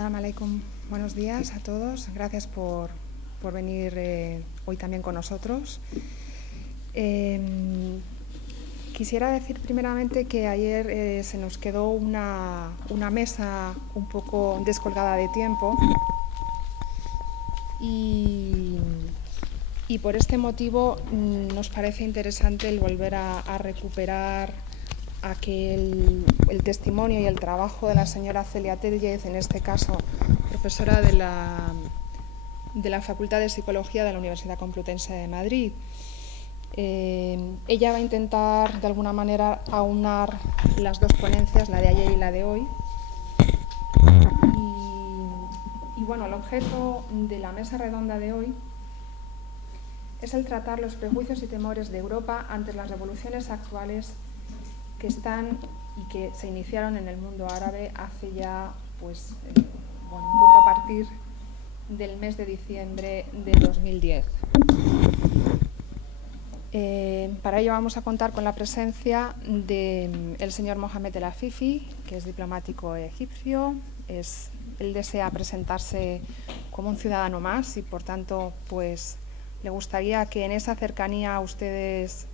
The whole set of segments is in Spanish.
Salam alaikum. Buenos días a todos. Gracias por venir hoy también con nosotros. Quisiera decir primeramente que ayer se nos quedó una mesa un poco descolgada de tiempo y por este motivo nos parece interesante el volver a recuperar el testimonio y el trabajo de la señora Celia Tellez, en este caso profesora de la Facultad de Psicología de la Universidad Complutense de Madrid. Ella va a intentar de alguna manera aunar las dos ponencias, la de ayer y la de hoy. Y bueno, el objeto de la mesa redonda de hoy es el tratar los prejuicios y temores de Europa ante las revoluciones actuales que están y que se iniciaron en el mundo árabe hace ya, pues, un poco a partir del mes de diciembre de 2010. Para ello vamos a contar con la presencia del señor Mohamed El Afifi, que es diplomático egipcio. Él desea presentarse como un ciudadano más y, por tanto, pues, le gustaría que en esa cercanía ustedes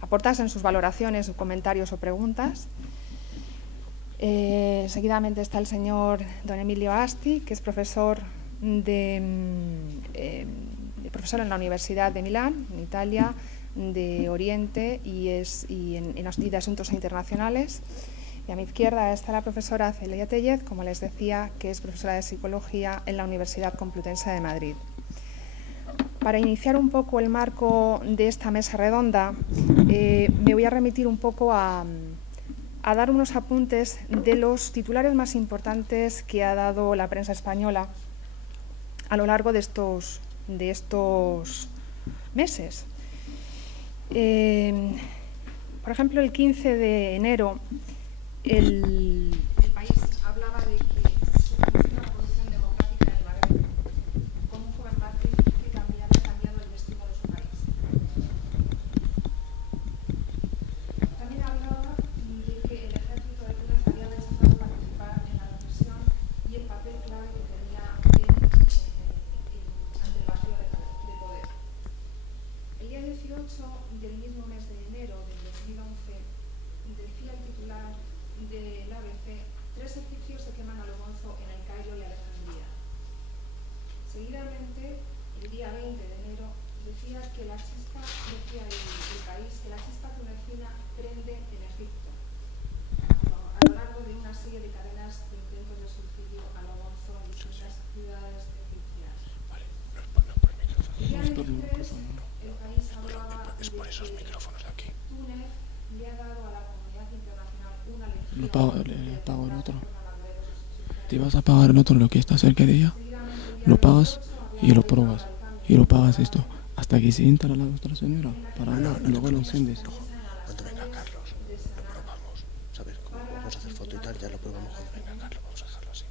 aportasen sus valoraciones, sus comentarios o preguntas. Seguidamente está el señor don Emilio Asti, que es profesor en la Universidad de Milán, en Italia, de Oriente y de Asuntos Internacionales. Y a mi izquierda está la profesora Celia Tellez, como les decía, que es profesora de Psicología en la Universidad Complutense de Madrid. Para iniciar un poco el marco de esta mesa redonda, me voy a remitir un poco a dar unos apuntes de los titulares más importantes que ha dado la prensa española a lo largo de estos meses. Por ejemplo, el 15 de enero, el país hablaba de que se produjo una revolución democrática en el Magreb, con un joven mártir que ha cambiado el destino de su país. También hablaba de que el ejército de Túnez había rechazado participar en la represión y el papel clave que tenía ante el vacío de poder. El día 18 del mismo mes de enero del 2011 decía el titular del ABC: 3 egipcios se queman a lo bonzo en El Cairo y Alejandría. Seguidamente, el día 20 de enero, decía el país que la chispa tunecina prende en Egipto, a lo largo de una serie de cadenas de intentos de suicidio a lo bonzo en distintas ciudades egipcias. El día 23, el país hablaba de que Túnez le ha dado a la comunidad internacional una lección. Le pago el otro. Te vas a pagar el otro, lo que está cerca de ella. Lo pagas y lo pruebas. Y lo pagas esto. Hasta que se entra la otra señora para hablar y luego lo enciendes. Cuando venga Carlos, lo probamos. ¿Sabes? Como vamos a hacer foto y tal, ya lo probamos cuando venga Carlos. Vamos a dejarlo así.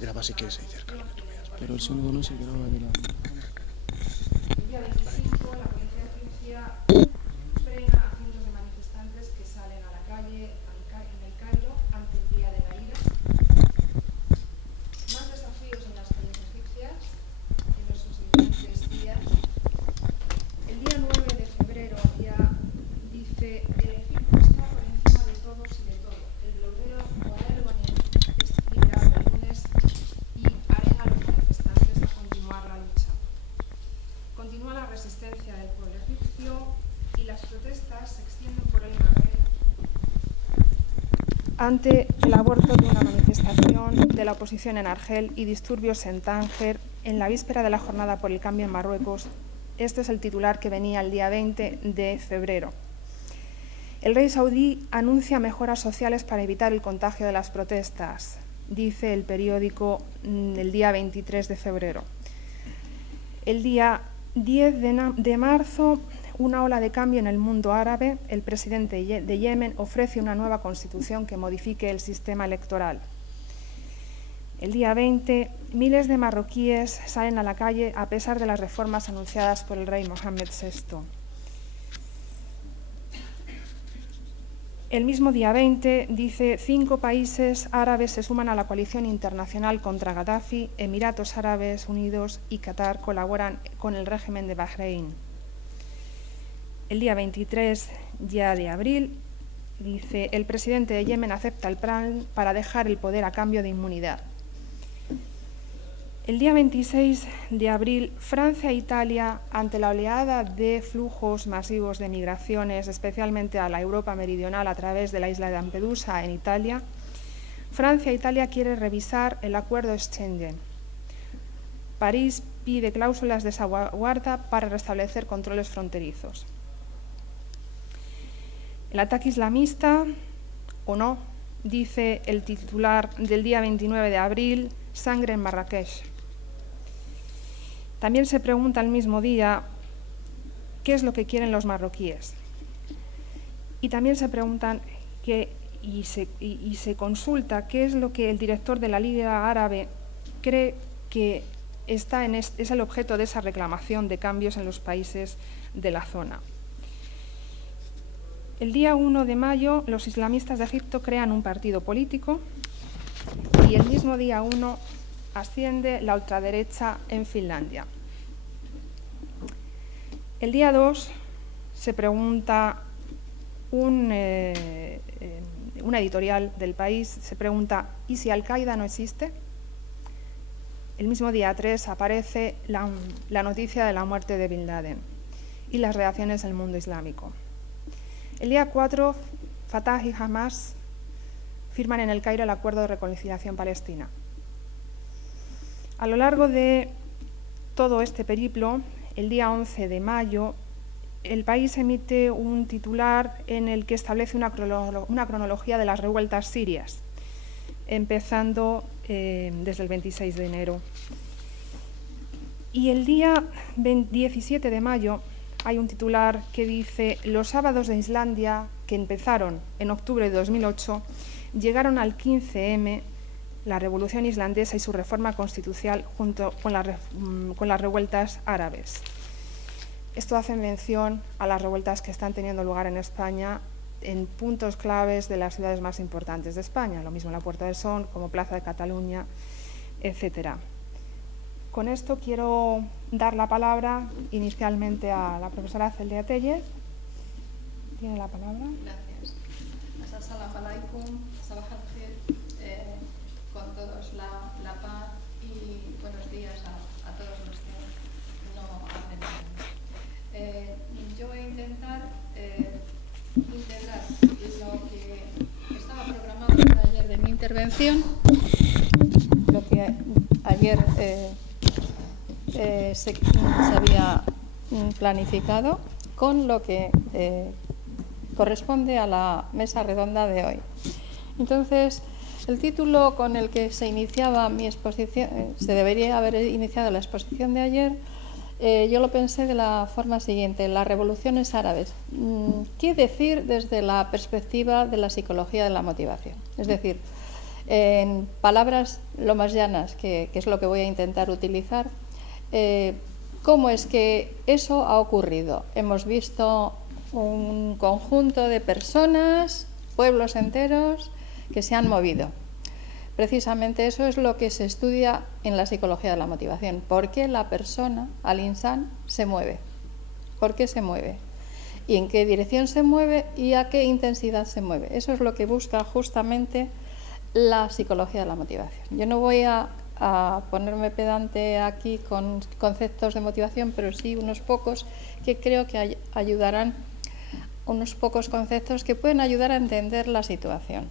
Graba si quieres ahí cerca lo que tú veas. ¿Vale? Pero el sonido no se graba de la... El día 25, la policía egipcia frena a cientos de manifestantes que salen a la calle en El Cairo ante el Día de la Ira. Más desafíos en las calles egipcias en los subsiguientes días. El día 9 de febrero ya dice: el Egipto está por encima de todos y de todo. El bloqueo es liberado el lunes y arena a los manifestantes a continuar la lucha. Continúa la resistencia del pueblo egipcio y las protestas se extienden por el Magreb ante el aborto de una manifestación de la oposición en Argel y disturbios en Tánger en la víspera de la jornada por el cambio en Marruecos. Este es el titular que venía el día 20 de febrero. El rey saudí anuncia mejoras sociales para evitar el contagio de las protestas, dice el periódico el día 23 de febrero. El día 10 de marzo, una ola de cambio en el mundo árabe. El presidente de Yemen ofrece una nueva constitución que modifique el sistema electoral. El día 20, miles de marroquíes salen a la calle a pesar de las reformas anunciadas por el rey Mohammed VI. El mismo día 20 dice: 5 países árabes se suman a la coalición internacional contra Gaddafi, Emiratos Árabes Unidos y Qatar colaboran con el régimen de Bahrein. El día 23 ya de abril dice: el presidente de Yemen acepta el plan para dejar el poder a cambio de inmunidad. El día 26 de abril, Francia e Italia, ante la oleada de flujos masivos de migraciones, especialmente a la Europa meridional a través de la isla de Lampedusa en Italia, Francia e Italia quieren revisar el acuerdo Schengen. París pide cláusulas de salvaguarda para restablecer controles fronterizos. El ataque islamista, o no, dice el titular del día 29 de abril, sangre en Marrakech. También se pregunta el mismo día qué es lo que quieren los marroquíes. Y también se preguntan y se consulta qué es lo que el director de la Liga Árabe cree que es el objeto de esa reclamación de cambios en los países de la zona. El día 1 de mayo, los islamistas de Egipto crean un partido político y el mismo día 1 asciende la ultraderecha en Finlandia. El día 2 se pregunta una editorial del País, se pregunta: ¿y si Al-Qaeda no existe? El mismo día 3 aparece la noticia de la muerte de Bin Laden y las reacciones del mundo islámico. El día 4, Fatah y Hamas firman en El Cairo el Acuerdo de Reconciliación Palestina. A lo largo de todo este periplo, el día 11 de mayo, El País emite un titular en el que establece una cronología de las revueltas sirias, empezando desde el 26 de enero. Y el día 17 de mayo hay un titular que dice: los sábados de Islandia, que empezaron en octubre de 2008, llegaron al 15M, la revolución islandesa y su reforma constitucional junto con las revueltas árabes. Esto hace mención a las revueltas que están teniendo lugar en España en puntos claves de las ciudades más importantes de España, lo mismo la Puerta del Sol, como Plaza de Cataluña, etcétera. Con esto quiero dar la palabra inicialmente a la profesora Celia Tellez. ¿Tiene la palabra? Gracias. Assalamu alaikum, sabah al-khair, con todos la paz y buenos días a todos los que no hablen. Yo voy a intentar integrar lo que estaba programado para ayer de mi intervención, lo que ayer se había planificado, con lo que corresponde a la mesa redonda de hoy. Entonces, el título con el que se iniciaba mi exposición, se debería haber iniciado la exposición de ayer, yo lo pensé de la forma siguiente: las revoluciones árabes. ¿Qué decir desde la perspectiva de la psicología de la motivación? Es decir, en palabras lo más llanas, que es lo que voy a intentar utilizar, ¿cómo es que eso ha ocurrido? Hemos visto un conjunto de personas, pueblos enteros, que se han movido. Precisamente eso es lo que se estudia en la psicología de la motivación. ¿Por qué la persona, al-insan, se mueve? ¿Por qué se mueve? ¿Y en qué dirección se mueve? ¿Y a qué intensidad se mueve? Eso es lo que busca justamente la psicología de la motivación. Yo no voy a ponerme pedante aquí con conceptos de motivación, pero sí unos pocos que creo que ayudarán, unos pocos conceptos que pueden ayudar a entender la situación.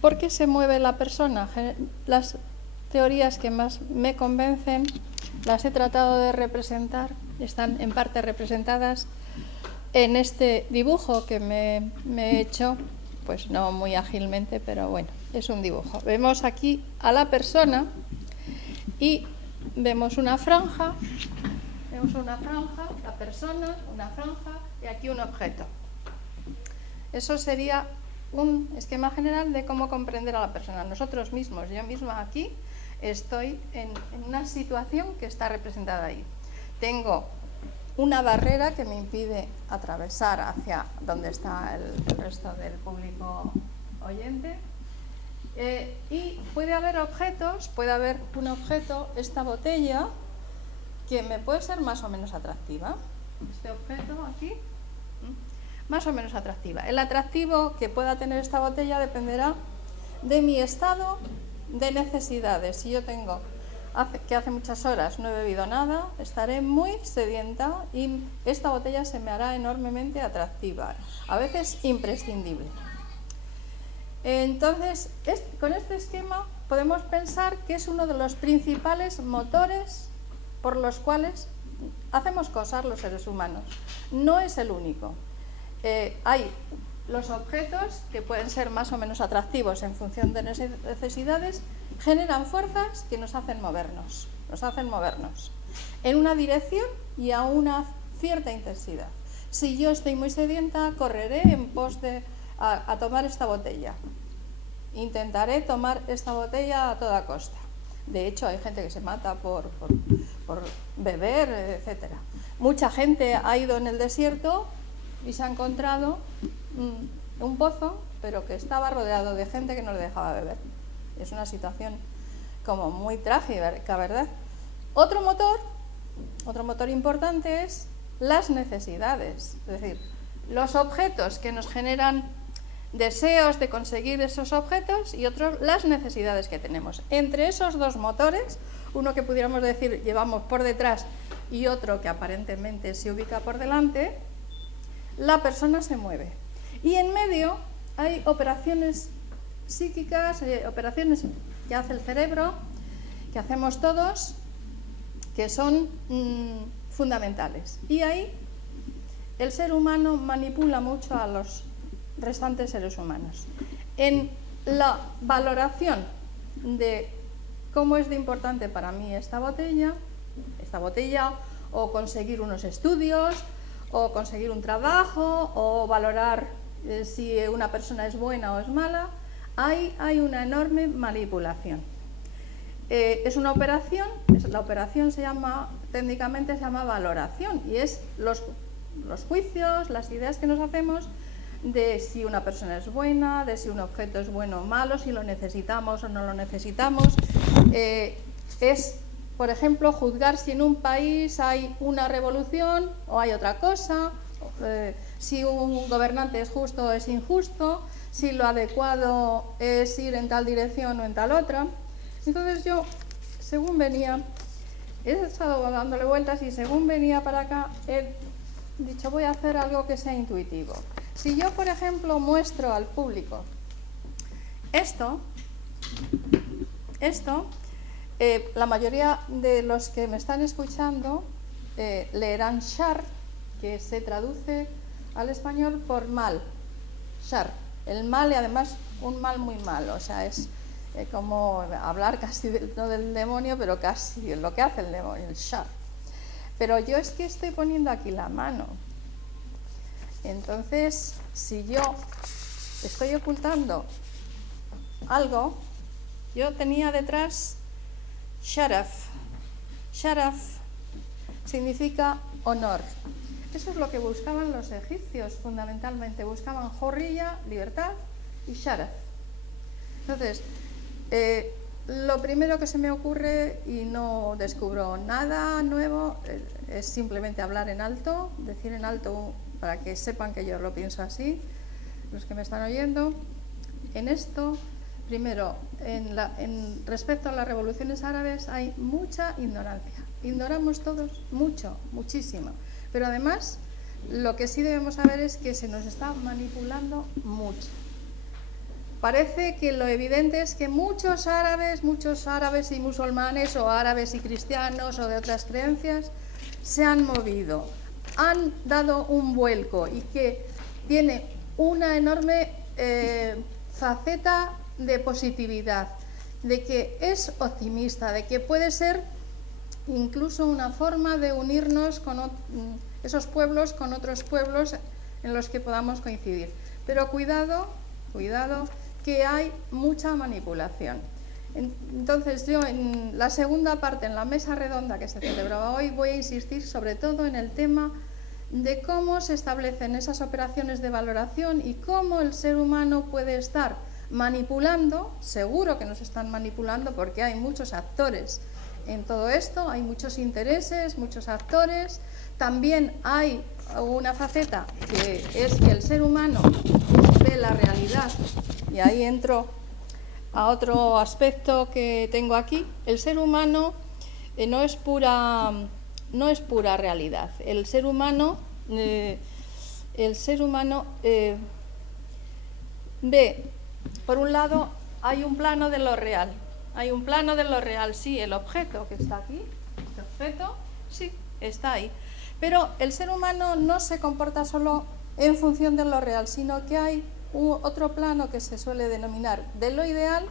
¿Por qué se mueve la persona? Las teorías que más me convencen las he tratado de representar, están en parte representadas en este dibujo que me he hecho, pues no muy ágilmente, pero bueno, es un dibujo. Vemos aquí a la persona y vemos una franja, la persona, una franja y aquí un objeto. Eso sería un esquema general de cómo comprender a la persona. Nosotros mismos, yo misma aquí, estoy en una situación que está representada ahí. Tengo una barrera que me impide atravesar hacia donde está el resto del público oyente. Y puede haber objetos, puede haber un objeto, esta botella, que me puede ser más o menos atractiva. Este objeto aquí, más o menos atractiva. El atractivo que pueda tener esta botella dependerá de mi estado de necesidades. Si yo tengo que hace muchas horas no he bebido nada, estaré muy sedienta y esta botella se me hará enormemente atractiva, a veces imprescindible. Entonces, con este esquema podemos pensar que es uno de los principales motores por los cuales hacemos cosas los seres humanos. No es el único. Hay los objetos que pueden ser más o menos atractivos en función de necesidades, generan fuerzas que nos hacen movernos en una dirección y a una cierta intensidad. Si yo estoy muy sedienta, correré en pos de a tomar esta botella. Intentaré tomar esta botella a toda costa. De hecho, hay gente que se mata por beber, etc. Mucha gente ha ido en el desierto y se ha encontrado un pozo, pero que estaba rodeado de gente que no le dejaba beber. Es una situación como muy trágica, ¿verdad? Otro motor importante es las necesidades, es decir, los objetos que nos generan deseos de conseguir esos objetos y otros las necesidades que tenemos. Entre esos dos motores, uno que pudiéramos decir llevamos por detrás y otro que aparentemente se ubica por delante, la persona se mueve. Y en medio hay operaciones psíquicas, operaciones que hace el cerebro, que hacemos todos, que son fundamentales. Y ahí el ser humano manipula mucho a los restantes seres humanos. En la valoración de cómo es de importante para mí esta botella, o conseguir unos estudios, o conseguir un trabajo, o valorar si una persona es buena o es mala, hay una enorme manipulación. Es una operación, la operación técnicamente se llama valoración, y es los juicios, las ideas que nos hacemos de si una persona es buena, de si un objeto es bueno o malo, si lo necesitamos o no lo necesitamos. Es, por ejemplo, juzgar si en un país hay una revolución o hay otra cosa, si un gobernante es justo o es injusto, si lo adecuado es ir en tal dirección o en tal otra. Entonces yo, según venía, he estado dándole vueltas y según venía para acá he dicho voy a hacer algo que sea intuitivo. Si yo, por ejemplo, muestro al público esto, la mayoría de los que me están escuchando leerán shar, que se traduce al español por mal. Shar, el mal, y además un mal muy malo, o sea, es como hablar casi no del demonio, pero casi lo que hace el demonio, el shar. Pero yo es que estoy poniendo aquí la mano. Entonces, si yo estoy ocultando algo, yo tenía detrás sharaf. Sharaf significa honor. Eso es lo que buscaban los egipcios, fundamentalmente. Buscaban jorrilla, libertad, y sharaf. Entonces, lo primero que se me ocurre, y no descubro nada nuevo, es simplemente hablar en alto, decir en alto para que sepan que yo lo pienso así, los que me están oyendo. En esto, primero, respecto a las revoluciones árabes hay mucha ignorancia. Ignoramos todos mucho, muchísimo. Pero además, lo que sí debemos saber es que se nos está manipulando mucho. Parece que lo evidente es que muchos árabes y musulmanes, o árabes y cristianos, o de otras creencias, se han movido, han dado un vuelco, y que tiene una enorme faceta de positividad, de que es optimista, de que puede ser incluso una forma de unirnos con esos pueblos con otros pueblos en los que podamos coincidir. Pero cuidado, que hay mucha manipulación. Entonces yo en la segunda parte, en la mesa redonda que se celebraba hoy, voy a insistir sobre todo en el tema de cómo se establecen esas operaciones de valoración y cómo el ser humano puede estar manipulando, seguro que nos están manipulando porque hay muchos actores en todo esto, hay muchos intereses, muchos actores. También hay una faceta que es que el ser humano ve la realidad, y ahí entro a otro aspecto que tengo aquí. El ser humano no es pura realidad. El ser humano ve, por un lado, hay un plano de lo real. Hay un plano de lo real, sí, el objeto que está aquí, este objeto, sí, está ahí. Pero el ser humano no se comporta solo en función de lo real, sino que hay otro plano que se suele denominar de lo ideal,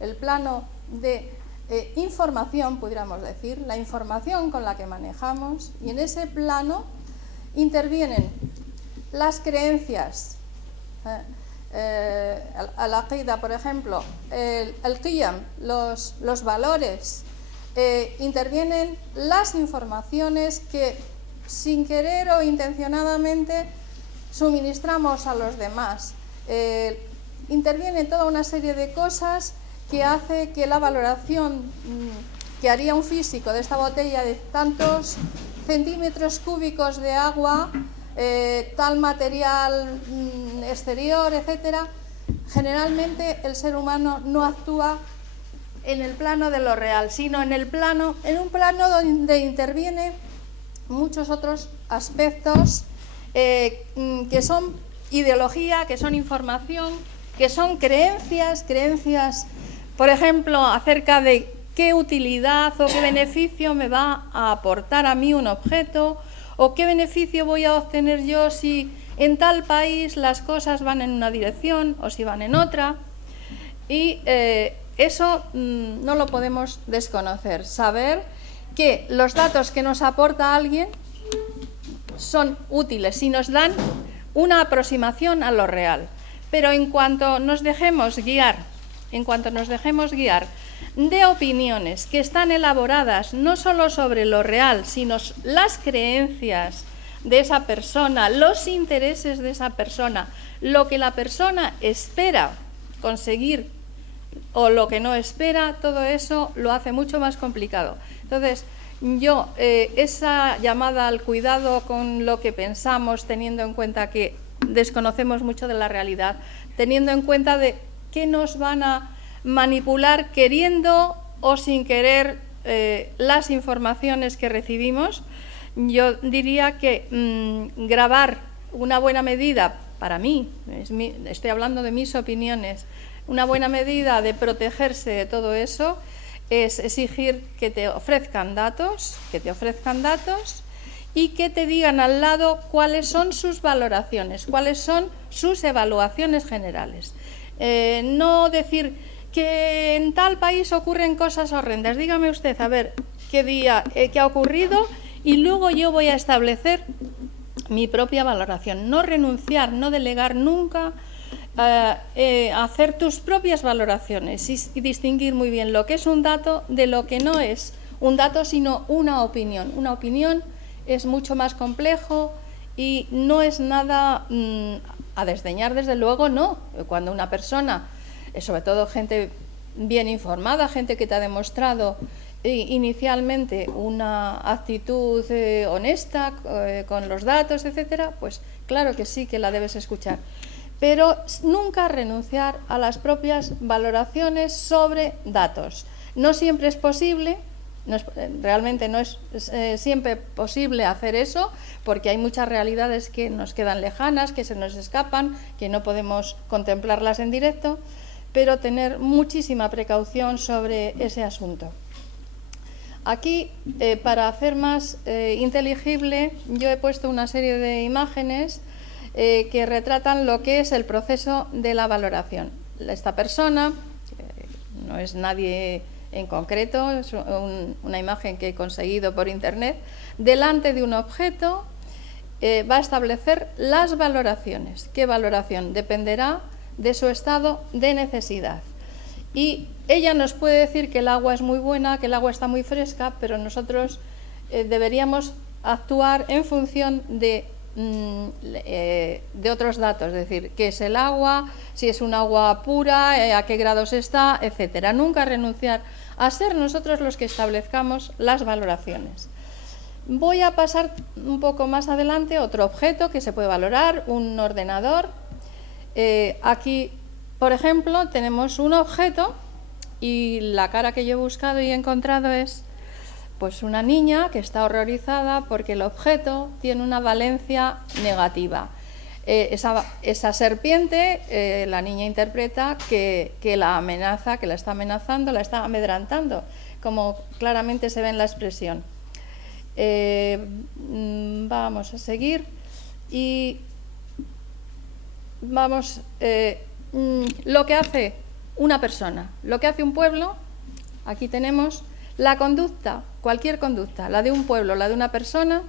el plano de información, pudiéramos decir, la información con la que manejamos, y en ese plano intervienen las creencias, al-aqida, por ejemplo, el qiyam, los valores, intervienen las informaciones que sin querer o intencionadamente suministramos a los demás. Interviene toda una serie de cosas que hace que la valoración que haría un físico de esta botella de tantos centímetros cúbicos de agua, tal material exterior, etcétera, generalmente el ser humano no actúa en el plano de lo real, sino en un plano donde interviene muchos otros aspectos que son ideología, que son información, que son creencias, por ejemplo, acerca de qué utilidad o qué beneficio me va a aportar a mí un objeto, o qué beneficio voy a obtener yo si en tal país las cosas van en una dirección o si van en otra. Y eso no lo podemos desconocer, saber que los datos que nos aporta alguien son útiles si nos dan una aproximación a lo real. Pero en cuanto nos dejemos guiar de opiniones que están elaboradas no solo sobre lo real, sino las creencias de esa persona, los intereses de esa persona, lo que la persona espera conseguir o lo que no espera, todo eso lo hace mucho más complicado. Entonces, yo, esa llamada al cuidado con lo que pensamos, teniendo en cuenta que desconocemos mucho de la realidad, teniendo en cuenta de que nos van a manipular queriendo o sin querer las informaciones que recibimos, yo diría que grabar una buena medida, para mí, estoy hablando de mis opiniones, una buena medida de protegerse de todo eso es exigir que te ofrezcan datos y que te digan al lado cuáles son sus valoraciones, cuáles son sus evaluaciones generales. No decir que en tal país ocurren cosas horrendas. Dígame usted, a ver, qué ha ocurrido, y luego yo voy a establecer mi propia valoración. No renunciar, no delegar nunca, hacer tus propias valoraciones y distinguir muy bien lo que es un dato de lo que no es un dato, sino una opinión. Una opinión es mucho más complejo y no es nada a desdeñar, desde luego, no. Cuando una persona, sobre todo gente bien informada, gente que te ha demostrado inicialmente una actitud honesta con los datos, etcétera, pues claro que sí que la debes escuchar. Pero nunca renunciar a las propias valoraciones sobre datos. No siempre es posible. Realmente no es siempre posible hacer eso, porque hay muchas realidades que nos quedan lejanas, que se nos escapan, que no podemos contemplarlas en directo, pero tener muchísima precaución sobre ese asunto. Aquí, para hacer más inteligible, yo he puesto una serie de imágenes que retratan lo que es el proceso de la valoración. Esta persona, no es nadie en concreto, es una imagen que he conseguido por internet, delante de un objeto va a establecer las valoraciones. ¿Qué valoración? Dependerá de su estado de necesidad. Y ella nos puede decir que el agua es muy buena, que el agua está muy fresca, pero nosotros deberíamos actuar en función de otros datos, es decir, qué es el agua, si es un agua pura, a qué grados está, etcétera. Nunca renunciar a ser nosotros los que establezcamos las valoraciones. Voy a pasar un poco más adelante otro objeto que se puede valorar, un ordenador. Aquí, por ejemplo, tenemos un objeto y la cara que yo he buscado y he encontrado es pues una niña que está horrorizada porque el objeto tiene una valencia negativa. Esa serpiente, la niña interpreta que la amenaza, que la está amenazando, la está amedrantando, como claramente se ve en la expresión. Vamos a seguir y vamos, lo que hace una persona, lo que hace un pueblo. Aquí tenemos la conducta, cualquier conducta, la de un pueblo, la de una persona,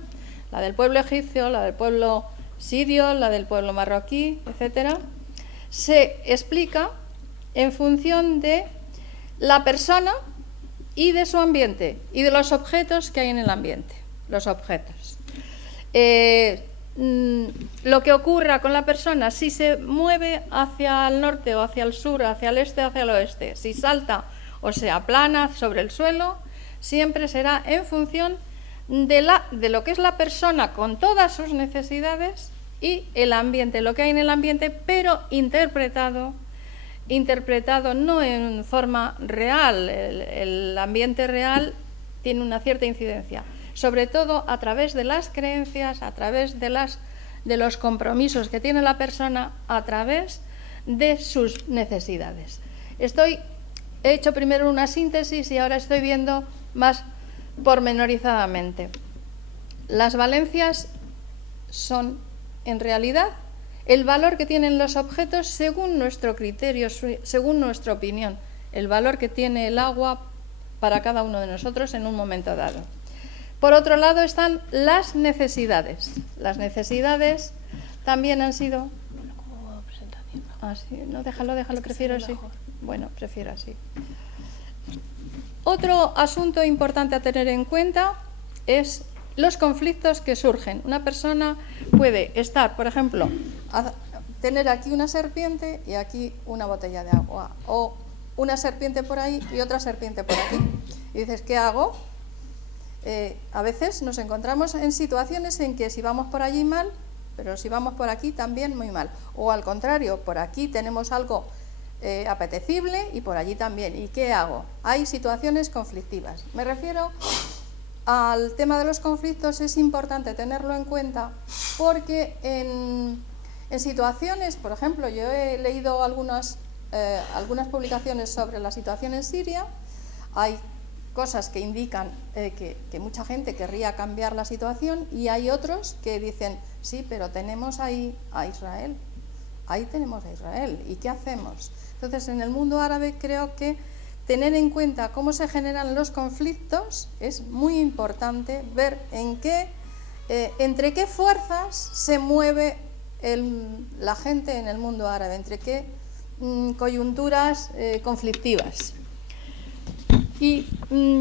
la del pueblo egipcio, la del pueblo sirio, la del pueblo marroquí, etcétera, se explica en función de la persona y de su ambiente y de los objetos que hay en el ambiente, los objetos. Lo que ocurra con la persona, si se mueve hacia el norte o hacia el sur, hacia el este o hacia el oeste, si salta o se aplana sobre el suelo, siempre será en función de lo que es la persona con todas sus necesidades y el ambiente, lo que hay en el ambiente, pero interpretado no en forma real. El ambiente real tiene una cierta incidencia, sobre todo a través de las creencias, a través de los compromisos que tiene la persona, a través de sus necesidades. He hecho primero una síntesis y ahora estoy viendo más pormenorizadamente. Las valencias son, en realidad, el valor que tienen los objetos según nuestro criterio, según nuestra opinión, el valor que tiene el agua para cada uno de nosotros en un momento dado. Por otro lado están las necesidades. Las necesidades también han sido... Ah, sí, no, déjalo, prefiero así. Bueno, prefiero así. Otro asunto importante a tener en cuenta es los conflictos que surgen. Una persona puede estar, por ejemplo, tener aquí una serpiente y aquí una botella de agua, o una serpiente por ahí y otra serpiente por aquí. Y dices, ¿qué hago? A veces nos encontramos en situaciones en que si vamos por allí mal, pero si vamos por aquí también muy mal. O al contrario, por aquí tenemos algo apetecible y por allí también. ¿Y qué hago? Hay situaciones conflictivas. Me refiero al tema de los conflictos, es importante tenerlo en cuenta porque en situaciones, por ejemplo, yo he leído algunas publicaciones sobre la situación en Siria. Hay cosas que indican que mucha gente querría cambiar la situación y hay otros que dicen, sí, pero tenemos ahí a Israel, ahí tenemos a Israel, ¿y qué hacemos? Entonces, en el mundo árabe creo que tener en cuenta cómo se generan los conflictos es muy importante, ver entre qué fuerzas se mueve la gente en el mundo árabe, entre qué coyunturas conflictivas. Y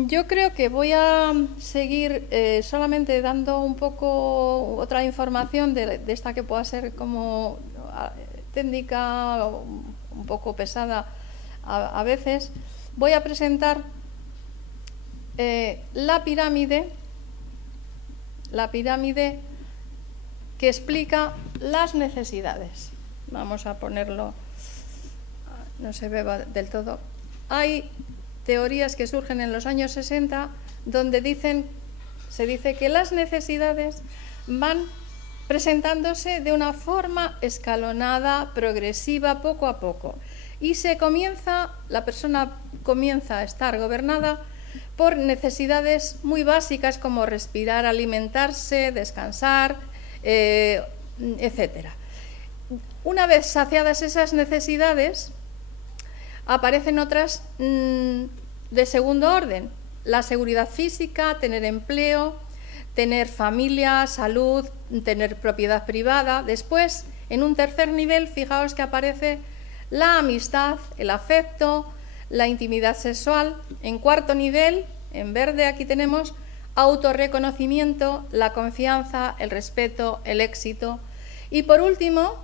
yo creo que voy a seguir solamente dando un poco otra información de esta que pueda ser como técnica, un poco pesada a veces. Voy a presentar la pirámide que explica las necesidades. Vamos a ponerlo, no se ve del todo. Hay teorías que surgen en los años 60 donde se dice que las necesidades van presentándose de una forma escalonada, progresiva, poco a poco. Y la persona comienza a estar gobernada por necesidades muy básicas como respirar, alimentarse, descansar, etcétera. Una vez saciadas esas necesidades, aparecen otras de segundo orden: la seguridad física, tener empleo, tener familia, salud, tener propiedad privada. Después, en un tercer nivel, fijaos que aparece la amistad, el afecto, la intimidad sexual. En cuarto nivel, en verde, aquí tenemos autorreconocimiento, la confianza, el respeto, el éxito. Y por último,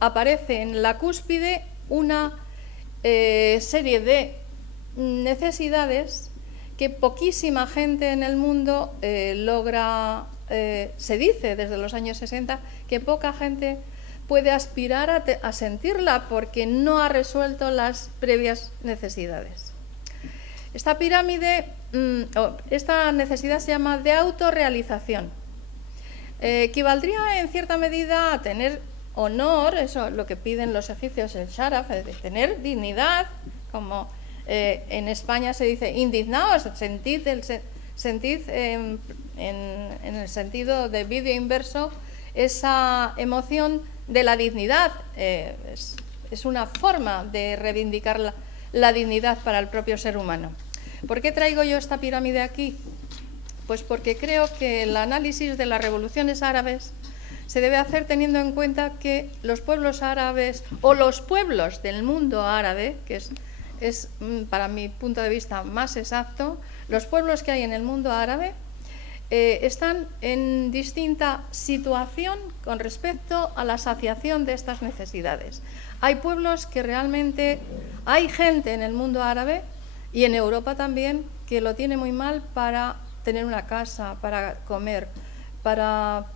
aparece en la cúspide una serie de necesidades que poquísima gente en el mundo logra, se dice desde los años 60, que poca gente puede aspirar a sentirla porque no ha resuelto las previas necesidades. Esta pirámide, esta necesidad se llama de autorrealización. Equivaldría en cierta medida a tener honor, eso es lo que piden los egipcios, el sharaf, de tener dignidad, como en España se dice indignaos, sentid en el sentido de vídeo inverso esa emoción de la dignidad. Es una forma de reivindicar la dignidad para el propio ser humano. ¿Por qué traigo yo esta pirámide aquí? Pues porque creo que el análisis de las revoluciones árabes se debe hacer teniendo en cuenta que los pueblos árabes o los pueblos del mundo árabe, que es para mi punto de vista más exacto, los pueblos que hay en el mundo árabe están en distinta situación con respecto a la saciación de estas necesidades. Hay pueblos que realmente, hay gente en el mundo árabe y en Europa también que lo tiene muy mal para tener una casa, para comer, para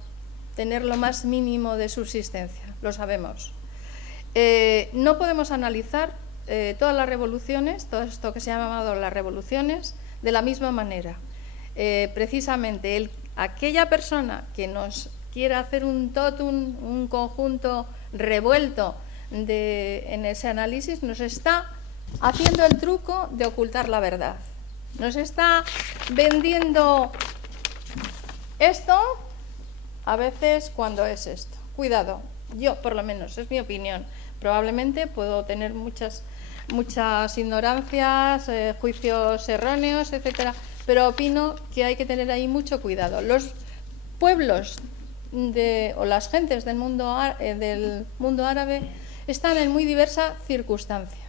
tener lo más mínimo de subsistencia, lo sabemos. No podemos analizar todas las revoluciones, todo esto que se ha llamado las revoluciones, de la misma manera. Precisamente aquella persona que nos quiera hacer un totum, un conjunto revuelto en ese análisis, nos está haciendo el truco de ocultar la verdad. Nos está vendiendo esto a veces cuando es esto. Cuidado, yo por lo menos, es mi opinión. Probablemente puedo tener muchas ignorancias, juicios erróneos, etcétera, pero opino que hay que tener ahí mucho cuidado. Los pueblos o las gentes del mundo árabe están en muy diversa circunstancia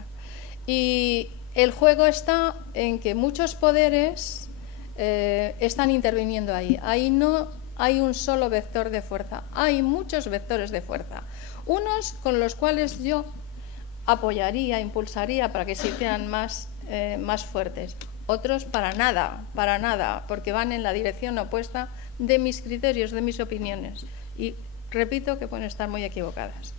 y el juego está en que muchos poderes están interviniendo ahí. Ahí no hay un solo vector de fuerza, hay muchos vectores de fuerza. Unos con los cuales yo apoyaría, impulsaría para que se hicieran más fuertes. Otros para nada, porque van en la dirección opuesta de mis criterios, de mis opiniones. Y repito que pueden estar muy equivocadas.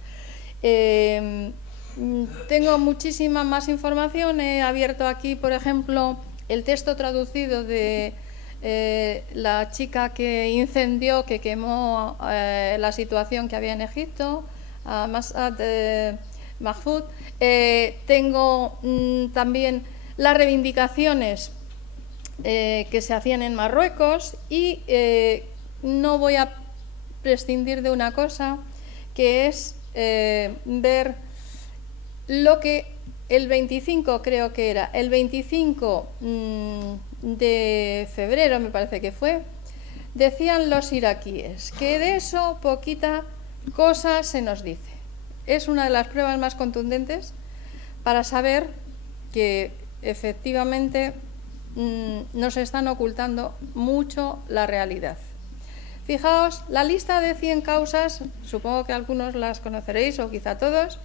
Tengo muchísima más información. He abierto aquí, por ejemplo, el texto traducido de la chica que incendió, que quemó la situación que había en Egipto, Masad Mahfoud. Tengo también las reivindicaciones que se hacían en Marruecos y no voy a prescindir de una cosa, que es ver lo que el 25, creo que era, el 25 de febrero, me parece que fue, decían los iraquíes, que de eso poquita cosa se nos dice. Es una de las pruebas más contundentes para saber que efectivamente nos están ocultando mucho la realidad. Fijaos, la lista de 100 causas, supongo que algunos las conoceréis o quizá todos,